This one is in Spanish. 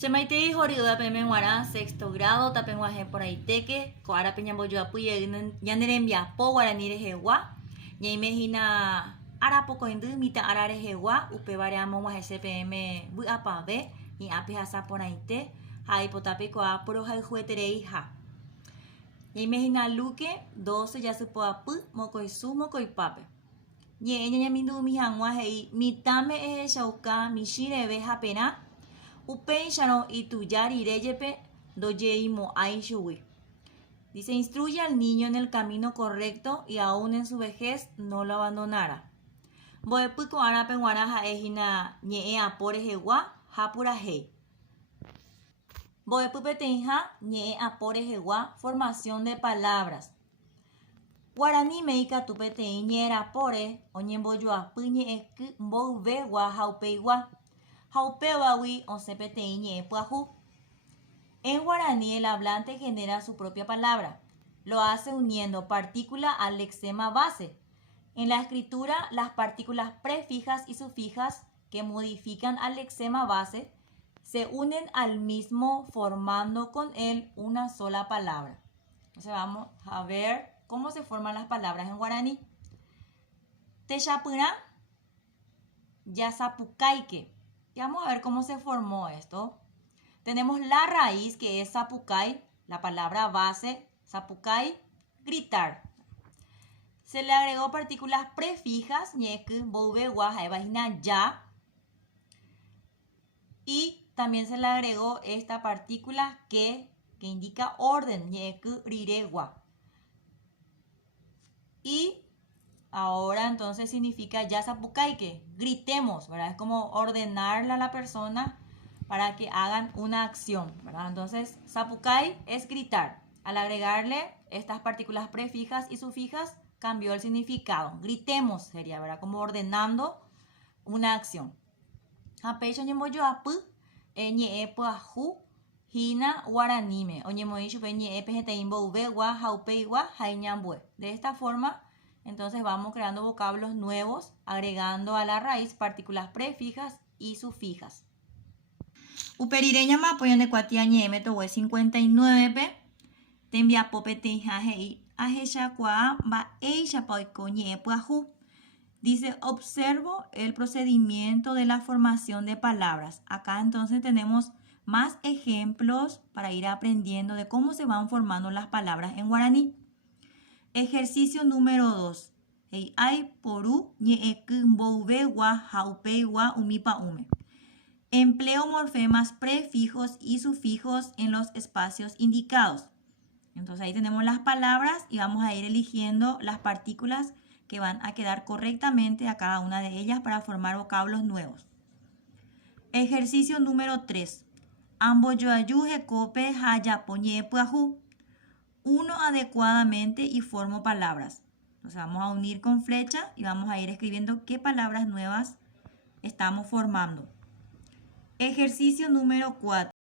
Chemaitei horiuda pemenguara sexto grado tapenguaje por aiteque coara peñamboyoapuye ñanerembiapo guarani rehegua ñaimehína arapokoindy mitã ára rehegua upévare amog̃uahẽ CPM vy'apave hi'ápe hasaporãite ha aipota peiko'a porohayhuetereiha. Ñaimehína Luque 12 jasypoapy mokõisu mokõipápe. Ñe'ẽ ñañamindumi hag̃ua he'i mitãme ehechauka michĩ reve haperã upéicharõ ituja riréjepe ndojeimo'ãi chugui. Dice, instruye al niño en el camino correcto y aún en su vejez no lo abandonará. Mbo'epy ko'ára peguara ha'ehína ñe'ẽ apo rehegua ha purahéi. Mbo'epy peteĩha ñe'ẽ apo rehegua formación de palabras. Guaraníme ikatu peteĩ ñe'ẽrapóre oñembojoapy ñe'ẽky mboyvégua ha upeigua. Ha upégui osẽ peteĩ ñe'ẽ pyahu. En guaraní el hablante genera su propia palabra. Lo hace uniendo partícula al lexema base. En la escritura, las partículas prefijas y sufijas que modifican al lexema base se unen al mismo formando con él una sola palabra. Entonces vamos a ver cómo se forman las palabras en guaraní. Techapyrã, yasapukáike. Y vamos a ver cómo se formó esto. Tenemos la raíz que es sapukai, la palabra base, sapukai, gritar. Se le agregó partículas prefijas, ñeky, bouvegua, jaevagina, ya. Y también se le agregó esta partícula que indica orden, ñeky, riregua. Y ahora entonces significa ya sapukaike, gritemos, ¿verdad? Es como ordenarle a la persona para que hagan una acción, ¿verdad? Entonces, sapukai es gritar. Al agregarle estas partículas prefijas y sufijas, cambió el significado. Gritemos sería, ¿verdad? Como ordenando una acción. Hapecho ñembojoapy ñe'ẽ pyahu hína guaraníme. Oñemoĩ chupe ñe'ẽ pehetei mboyvégua ha upeigua ha iñambue. De esta forma, entonces vamos creando vocablos nuevos, agregando a la raíz partículas prefijas y sufijas. Uperireña ma apoyan de cuatia ñeme towe 59p. Tembiapo peteĩha he'i ahechakua mba'éichapa oiko ñe'ẽ pyahu. Dice, observo el procedimiento de la formación de palabras. Acá entonces tenemos más ejemplos para ir aprendiendo de cómo se van formando las palabras en guaraní. Ejercicio número 2. Hay poru ñe'ẽky mboyvégua ha upeigua umípa-ume. Empleo morfemas prefijos y sufijos en los espacios indicados. Entonces ahí tenemos las palabras y vamos a ir eligiendo las partículas que van a quedar correctamente a cada una de ellas para formar vocablos nuevos. Ejercicio número 3. Amboyoayu hekope hayapo ñe'ẽ pyahu. Uno adecuadamente y formo palabras. Entonces vamos a unir con flecha y vamos a ir escribiendo qué palabras nuevas estamos formando. Ejercicio número 4.